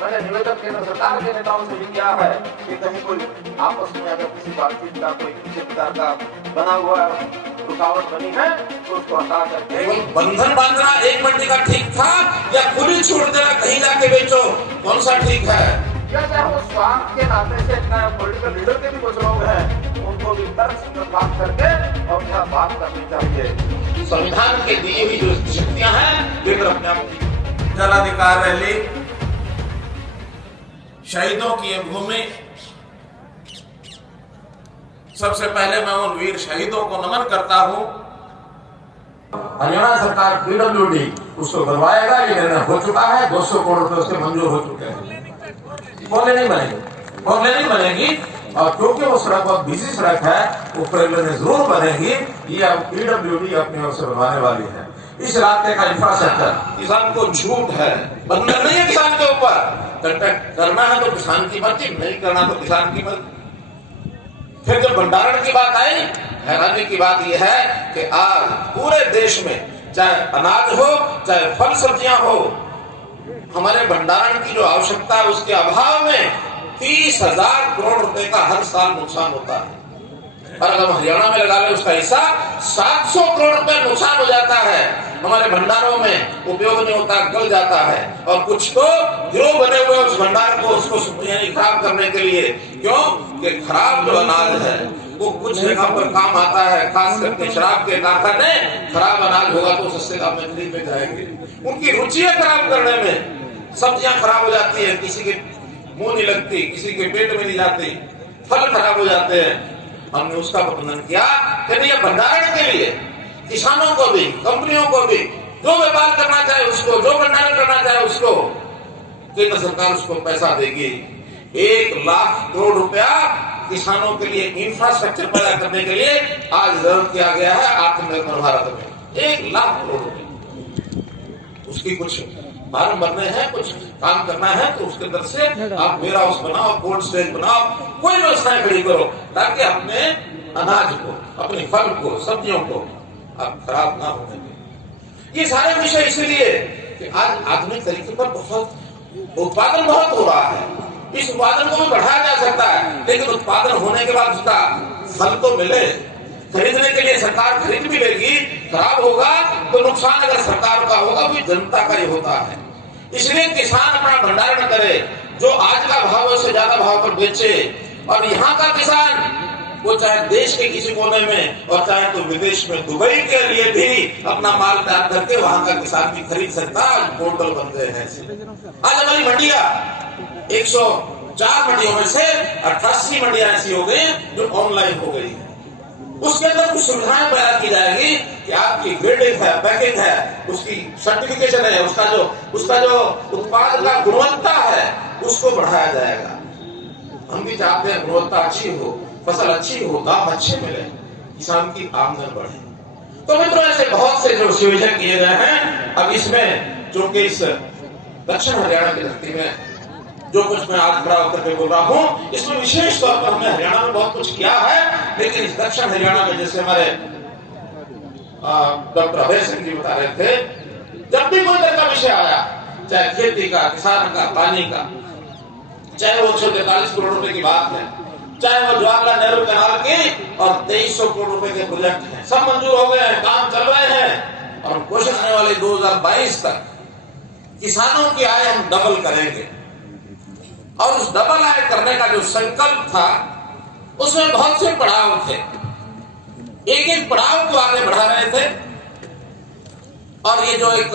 मैंने निवेदन केंद्र सरकार के नेताओं से भी किया है कि कहीं कोई आपस में अगर किसी बातचीत का कोई किसी प्रकार का बना हुआ रुकावट बनी है तो उसको हटा करके बंधन बांधना एक मंडी का ठीक था या खुली छोड़ देना कहीं जाके बेचो, कौन सा ठीक है? या चाहे वो स्वार्थ के नाते से पॉलिटिकल लीडर के भी कुछ लोग हैं उनको भी तर्क से बात करके और क्या बात करनी चाहिए। संविधान के दी हुई जो शक्तियां हैं वे अपने आप जलाधिकार रैली शहीदों की ये भूमि। सबसे पहले मैं उन वीर शहीदों को नमन करता हूं। हरियाणा सरकार पीडब्ल्यूडी उसको करवाएगा, ये निर्णय हो चुका है, 200 करोड़ रुपए उसके मंजूर हो चुके हैं। फोरलेन नहीं बनेगी और क्योंकि वो सड़क बहुत बिजी सड़क है वो फोरलेन जरूर बनेगी। ये अब पीडब्ल्यूडी अपनी ओर से बनवाने वाली है। इस इलाके का इंफ्रास्ट्रक्चर किसान को छूट है, बंधन नहीं है किसान के ऊपर। कंटेक्ट करना है तो किसान की मर्जी, नहीं करना तो किसान की मर्जी। फिर जब भंडारण की बात आई, हैरानी की बात यह है कि आज पूरे देश में चाहे अनाज हो चाहे फल सब्जियां हो, हमारे भंडारण की जो आवश्यकता है उसके अभाव में 30,000 करोड़ रुपए का हर साल नुकसान होता है। और अगर हरियाणा में लगा ले उसका हिस्सा 700 करोड़ रुपए नुकसान हो जाता है। हमारे भंडारों में उपयोग नहीं होता, गल जाता है। और कुछ तो गिरोह बने हुए उस भंडार को उसको खराब करने के लिए। क्यों कि खराब जो अनाज है वो कुछ जगह पर काम आता है, खास करके शराब के कारखाने। खराब अनाज होगा तो सस्ते दाम में खरीद में जाएंगे। उनकी रुचियां खराब करने में सब्जियां खराब हो जाती है, किसी के मुंह नहीं लगती, किसी के पेट में नहीं जाती, फल खराब हो जाते हैं। हमने उसका प्रबंधन किया कि नहीं, भंडारण के लिए किसानों को भी, कंपनियों को भी, जो व्यापार करना चाहे उसको, जो भंडारण करना चाहे उसको, केंद्र सरकार उसको पैसा देगी। 1 लाख करोड़ रुपया किसानों के लिए इंफ्रास्ट्रक्चर पैदा करने के लिए आज जरूर किया गया है आत्मनिर्भर भारत में। 1 लाख करोड़ रुपए उसकी कुछ फार्म भरने हैं, कुछ काम करना है तो उसके अंदर से आप वेयर हाउस बनाओ, कोल्ड स्टोरेज बनाओ, कोई व्यवस्थाएं खड़ी करो ताकि अपने अनाज को, अपने फल को, सब्जियों को आप खराब ना होने दें। ये सारे विषय इसलिए कि आज आधुनिक तरीके पर बहुत उत्पादन बहुत हो रहा है। इस उत्पादन को भी बढ़ाया जा सकता है, लेकिन उत्पादन होने के बाद उसका फल तो मिले। खरीदने के लिए सरकार खरीद भी लेगी, खराब होगा तो नुकसान अगर सरकार का होगा तो जनता का ही होता है। इसलिए किसान अपना भंडारण करे, जो आज का भाव है उससे ज्यादा भाव पर बेचे। और यहाँ का किसान वो चाहे देश के किसी कोने में और चाहे तो विदेश में, दुबई के लिए भी अपना माल तैयार करके वहां का किसान भी खरीद सकता है। पोर्टल बन गए हैं। आज हमारी मंडियां 104 मंडियों में से 88 मंडियां ऐसी हो गई जो ऑनलाइन हो गई है। उसके अंदर कुछ सुविधाएं पैदा की जाएगी कि आपकी ग्रेडिंग है, पैकिंग है, उसकी सर्टिफिकेशन है, उसका जो उत्पाद का गुणवत्ता है उसको बढ़ाया जाएगा। हम भी चाहते हैं गुणवत्ता अच्छी हो, फसल अच्छी हो, दाम अच्छे मिले, किसान की आमदन बढ़े। तो मित्रों ऐसे बहुत से जो सुविधाएं किए गए हैं। अब इसमें जो कि इस दक्षिण हरियाणा की धरती में जो कुछ मैं आज खड़ा होकर के बोल रहा हूं, इसमें विशेष तौर पर हमने हरियाणा में बहुत कुछ किया है। लेकिन इस दक्षिण हरियाणा में जैसे हमारे डॉक्टर अभय सिंह जी बता रहे थे, जब भी कोई तरह का विषय आया, चाहे खेती का, किसान का, पानी का, चाहे वो 143 करोड़ रुपए की बात है, चाहे वो जवाहरलाल नेहरू कैनाल की और 2300 करोड़ रुपए के प्रोजेक्ट हैं, सब मंजूर हो गए हैं, काम चल रहे हैं। और कोशिश करने वाले 2022 तक किसानों की आय हम डबल करेंगे। और उस डबल आय करने का जो संकल्प था उसमें बहुत से पड़ाव थे, एक एक पड़ाव को आगे बढ़ा रहे थे। और ये जो एक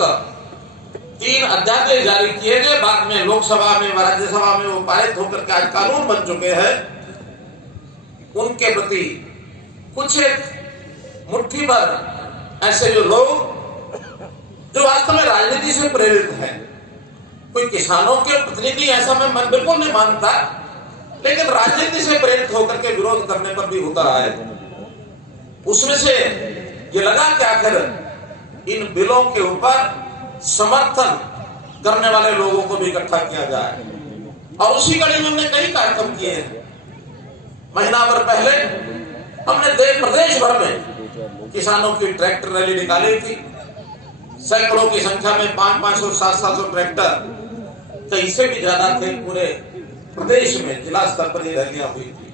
3 अध्यादेश जारी किए गए, बाद में लोकसभा में, राज्यसभा में वो पारित होकर के आज कानून बन चुके हैं, उनके प्रति कुछ एक मुट्ठी भर ऐसे जो लोग जो वास्तव में राजनीति से प्रेरित हैं, कोई किसानों के प्रतिनिधि ऐसा मैं बिल्कुल नहीं मानता, लेकिन राजनीति से प्रेरित होकर के विरोध करने पर भी उतर आए। उसमें से ये लगा कि आखिर इन बिलों के ऊपर समर्थन करने वाले लोगों को भी इकट्ठा किया जाए। और उसी कड़ी में हमने कई कार्यक्रम किए हैं। महीना भर पहले हमने प्रदेश भर में किसानों की ट्रैक्टर रैली निकाली थी। सैकड़ों की संख्या में 500-500, 700 ट्रैक्टर कई से भी ज्यादा थे। पूरे प्रदेश में जिला स्तर पर ये रैलियां हुई थी।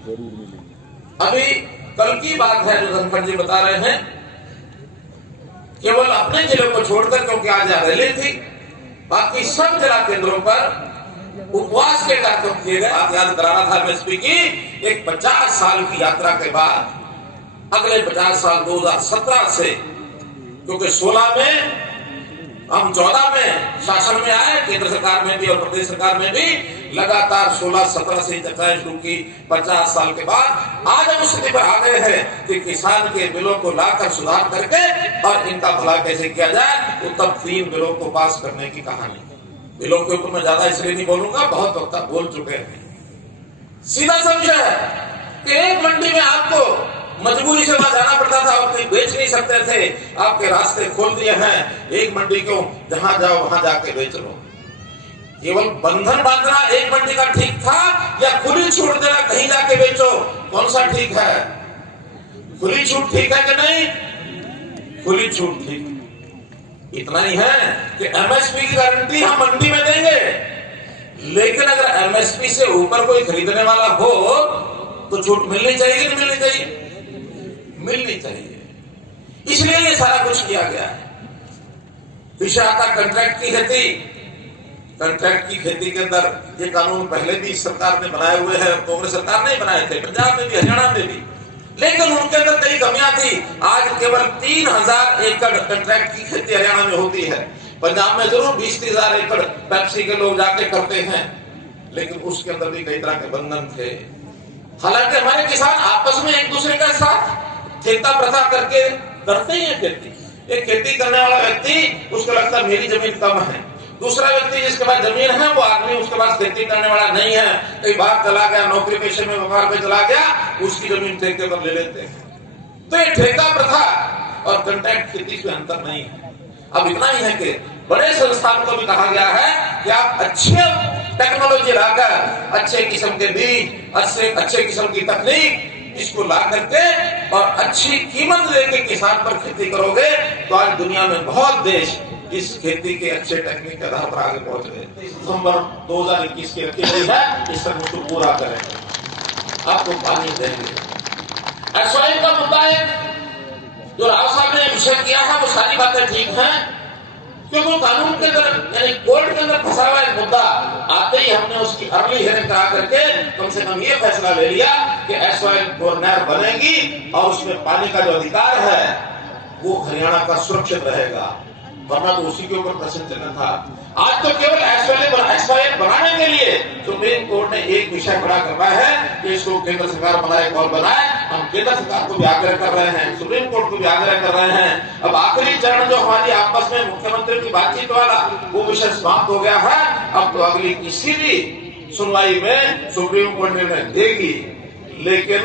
अभी कल की बात है जो धनखड़ जी बता रहे हैं, केवल अपने जिले को छोड़कर, क्योंकि आज यहाँ रैली थी, बाकी सब जिला केंद्रों पर उपवास के कार्यक्रम किए गए। आप याद कराना था एमएसपी की एक 50 साल की यात्रा के बाद अगले 50 साल 2017 से, क्योंकि 16 में हम 14 में शासन में आए, केंद्र सरकार में भी और प्रदेश सरकार में भी लगातार 16-17 से चर्चाएं शुरू की। 50 साल के बाद आज हम उस स्थिति पर आ गए हैं कि किसान के बिलों को लाकर सुधार करके और इनका भला कैसे किया जाए, तो तब 3 बिलों को पास करने की कहानी। बिलों के ऊपर मैं ज्यादा इसलिए नहीं बोलूंगा, बहुत वक्त तक बोल चुके हैं। सीधा सा विषय है कि एक मंडी में आपको मजबूरी से वहां जाना पड़ता था, और बेच नहीं सकते थे, आपके रास्ते खोल दिए हैं। एक मंडी को जहां जाओ वहां जाके बेच लो। केवल बंधन बांधना एक मंडी का ठीक था, या खुली छूट देना कहीं जाके बेचो, कौन सा ठीक है? खुली छूट ठीक है कि नहीं? खुली छूट ठीक। इतना ही है कि एमएसपी की गारंटी हम मंडी में देंगे, लेकिन अगर एमएसपी से ऊपर कोई खरीदने वाला हो तो छूट मिलनी चाहिए कि नहीं मिलनी चाहिए? मिलनी चाहिए। इसलिए ये सारा कुछ किया गया है। विषय आता कंट्रैक्ट की खेती। कंट्रैक्ट की खेती के अंदर ये कानून पहले भी सरकार ने बनाए हुए हैं, कांग्रेस सरकार ने बनाए थे, पंजाब में भी, हरियाणा में भी, लेकिन उनके अंदर कई कमियां थी। आज केवल 3000 एकड़ कंट्रैक्ट की खेती हरियाणा में होती है। पंजाब में जरूर 20-30 हजार एकड़ पेप्सी के लोग जाके करते हैं, लेकिन उसके अंदर भी कई तरह के बंधन थे। हालांकि हमारे किसान आपस में एक दूसरे के साथ ठेका प्रथा करके करते ही है खेती। एक खेती करने वाला व्यक्ति, उसको लगता है मेरी जमीन कम है, दूसरा व्यक्ति जिसके पास जमीन है वो आदमी उसके पास खेती करने वाला नहीं है, कई बार चला गया, नौकरी पेशे में, व्यापार पे चला गया, उसकी जमीन ठेके पर ले लेते हैं। तो ये ठेका प्रथा और कॉन्ट्रैक्ट खेती में अंतर नहीं है। अब इतना ही है कि बड़े संस्थानों को भी कहा गया है कि आप अच्छे टेक्नोलॉजी लाकर, अच्छे किस्म के बीज, अच्छे किस्म की तकनीक इसको ला करके और अच्छी कीमत लेके किसान पर खेती करोगे, तो आज दुनिया में बहुत देश इस खेती के अच्छे टेक्निक के आधार पर आगे पहुंच गए। दिसंबर 2021 की रखी गई है, इस तक उसको पूरा करेंगे, आपको पानी देंगे। एसवाई का मुद्दा है जो राव साहब ने विषय किया है, वो सारी बातें ठीक हैं, क्योंकि कानून के अंदर यानी कोर्ट के अंदर फंसा हुआ एक मुद्दा आते ही हमने उसकी अर्ली हियरिंग करा करके कम से कम ये फैसला ले लिया कि एसवाई नहर बनेगी और उसमें पानी का जो अधिकार है वो हरियाणा का सुरक्षित रहेगा, वरना तो उसी के ऊपर प्रश्न चिन्ह था। आज तो केवल एसवाई बनाने के लिए सुप्रीम कोर्ट ने एक विषय खड़ा करना है कि इसको केंद्र सरकार बनाए और बनाए। हम केंद्र सरकार को भी आग्रह कर रहे हैं, सुप्रीम कोर्ट को भी आग्रह कर रहे हैं। अब आखिरी चरण जो हमारी आपस में मुख्यमंत्री की बातचीत वाला वो विषय समाप्त हो गया है। अब तो अगली किसी भी सुनवाई में सुप्रीम कोर्ट निर्णय देगी, लेकिन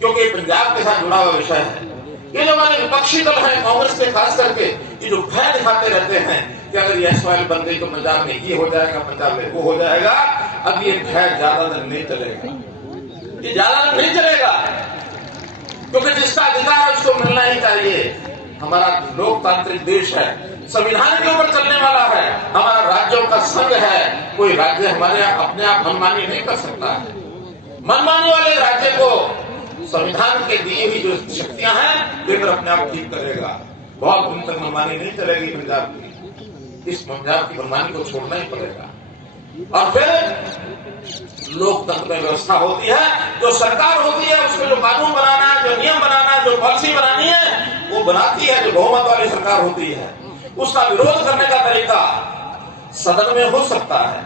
क्योंकि पंजाब के साथ जुड़ा हुआ विषय है, ये जो हमारे विपक्षी दल है कांग्रेस के खास करके, ये जो भय दिखाते रहते हैं कि अगर ये एसवाई बन गई तो पंजाब में ये हो जाएगा, पंजाब में वो हो जाएगा, अब ये भय ज्यादा दिन नहीं चलेगा, ये ज्यादा दिन नहीं चलेगा, क्योंकि जिसका अधिकार है उसको मिलना ही चाहिए। हमारा लोकतांत्रिक देश है, संविधान के ऊपर चलने वाला है, हमारा राज्यों का संघ है, कोई राज्य हमारे अपने आप मनमानी नहीं कर सकता है। मनमानी वाले राज्य को संविधान के दिए हुई जो शक्तियां हैं केंद्र अपने आप ठीक करेगा। बहुत दिन तक मनमानी नहीं चलेगी पंजाब की, इस पंजाब की मनमानी को छोड़ना ही पड़ेगा। और फिर लोकतंत्र में व्यवस्था होती है, जो सरकार होती है उसमें जो कानून बनाना है, जो नियम बनाना है, जो पॉलिसी बनानी है वो बनाती है। जो बहुमत वाली सरकार होती है उसका विरोध करने का तरीका सदन में हो सकता है,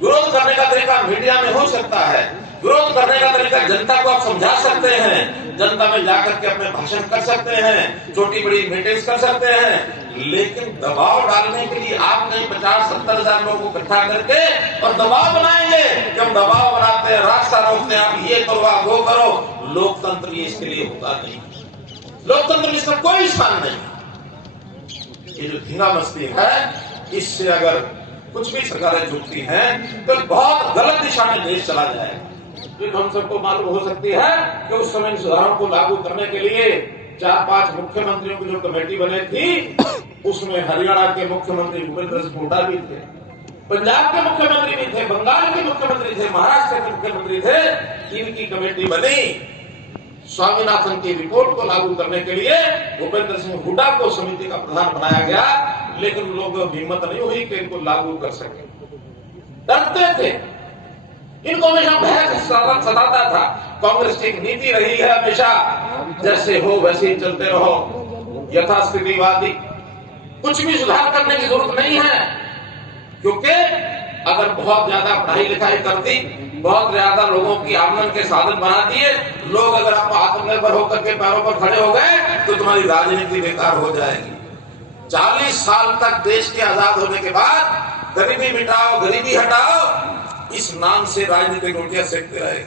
विरोध करने का तरीका मीडिया में हो सकता है, विरोध करने का तरीका जनता को आप समझा सकते हैं, जनता में जाकर के अपने भाषण कर सकते हैं, छोटी बड़ी मीटिंग्स कर सकते हैं, लेकिन दबाव डालने के लिए आप नहीं 50-70 हजार लोगों को इकट्ठा करके और दबाव बनाएंगे कि हम दबाव बनाते हैं, रास्ता रोकते हैं, आप ये करो आप वो करो। लोकतंत्र ये इसके लिए होता नहीं, लोकतंत्र में इसका कोई स्थान नहीं। ये जो धींगा मस्ती है, इससे अगर कुछ भी सरकारें झुकती हैं तो बहुत गलत दिशा में देश चला जाएगा। हम सबको मालूम हो सकती है कि उस समय इन सुधारों को लागू करने के लिए 4-5 मुख्यमंत्रियों की जो कमेटी बनी थी उसमें हरियाणा के मुख्यमंत्री भूपेंद्र सिंह हुड्डा भी थे, पंजाब के मुख्यमंत्री भी थे, बंगाल के मुख्यमंत्री थे, महाराष्ट्र के मुख्यमंत्री थे, इनकी कमेटी बनी। स्वामीनाथन की रिपोर्ट को लागू करने के लिए भूपेंद्र सिंह हुड्डा को समिति का प्रधान बनाया गया, लेकिन लोगों की हिम्मत नहीं हुई कि इनको लागू कर सके। डरते थे, इनको हमेशा भय सताता था। कांग्रेस की एक नीति रही है हमेशा, जैसे हो वैसे ही चलते रहो, यथास्थितिवादी, कुछ भी सुधार करने की जरूरत नहीं है। क्योंकि अगर बहुत ज्यादा पढ़ाई लिखाई कर दी, बहुत ज्यादा लोगों की आमदन के साधन बना दिए, लोग अगर आप आत्मनिर्भर होकर के पैरों पर खड़े हो गए तो तुम्हारी राजनीति बेकार हो जाएगी। 40 साल तक देश के आजाद होने के बाद गरीबी मिटाओ, गरीबी हटाओ, इस नाम से राजनीतिक रोटियां सेकते रहे।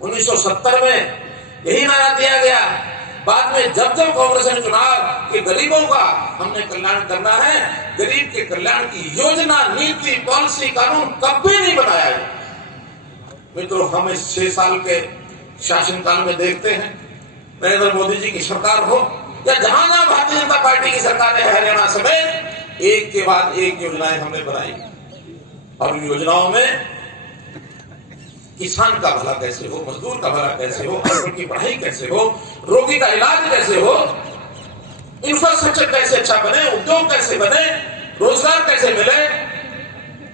1970 में यही नारा दिया गया। बाद में जब जब कांग्रेस ने चुनाव कि गरीबों का हमने कल्याण करना है, गरीब के कल्याण की योजना, नीति, पॉलिसी, कानून कभी नहीं बनाया। मित्रों, हम इस 6 साल के शासनकाल में देखते हैं, नरेंद्र मोदी जी की सरकार हो या जहां जहां भारतीय जनता पार्टी की सरकार है, हरियाणा समेत, एक के बाद एक योजनाएं हमने बनाई। और इन योजनाओं में किसान का भला कैसे हो, मजदूर का भला कैसे हो, बच्चों की पढ़ाई कैसे हो, रोगी का इलाज कैसे हो, इंफ्रास्ट्रक्चर कैसे अच्छा बने, उद्योग कैसे बने, रोजगार कैसे मिले,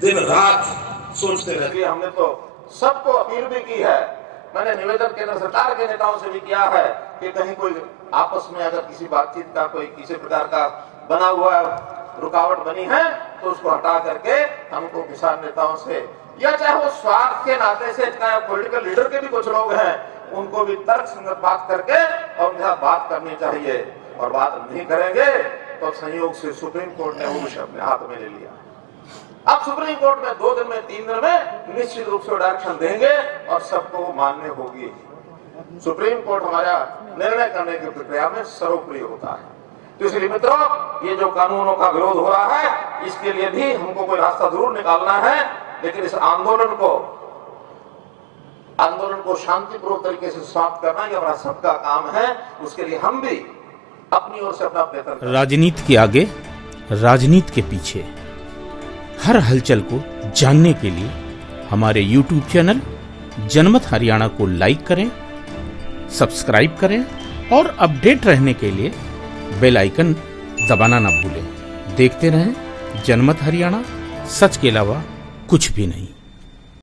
दिन रात सोचते रहते। हमने तो सबको अपील भी की है, मैंने निवेदन केंद्र सरकार के नेताओं से भी किया है कि कहीं कोई आपस में अगर किसी बातचीत का कोई किसी प्रकार का बना हुआ रुकावट बनी है तो उसको हटा करके हमको किसान नेताओं से, या चाहे वो स्वार्थ के नाते से, चाहे पॉलिटिकल लीडर के भी कुछ लोग हैं, उनको भी तर्कसंगत बात करके और उनके साथ बात करनी चाहिए। और बात नहीं करेंगे तो संयोग से सुप्रीम कोर्ट ने वो विषय अपने हाथ में ले लिया। अब सुप्रीम कोर्ट में 2 दिन में 3 दिन में निश्चित रूप से डायरेक्शन देंगे और सबको मान्य होगी। सुप्रीम कोर्ट हमारा निर्णय करने की प्रक्रिया में सर्वप्रिय होता है। तो इसलिए मित्रों, ये जो कानूनों का विरोध हो रहा है, इसके लिए भी हमको कोई रास्ता जरूर निकालना है, लेकिन इस आंदोलन को शांतिपूर्वक तरीके से समाप्त करना ये हमारा सबका काम है। उसके लिए हम भी अपनी ओर से अपना प्रयत्न। राजनीति के आगे, राजनीति के पीछे, हर हलचल को जानने के लिए हमारे YouTube चैनल जनमत हरियाणा को लाइक करें, सब्सक्राइब करें और अपडेट रहने के लिए बेल आइकन दबाना ना भूलें। देखते रहें जनमत हरियाणा, सच के अलावा कुछ भी नहीं।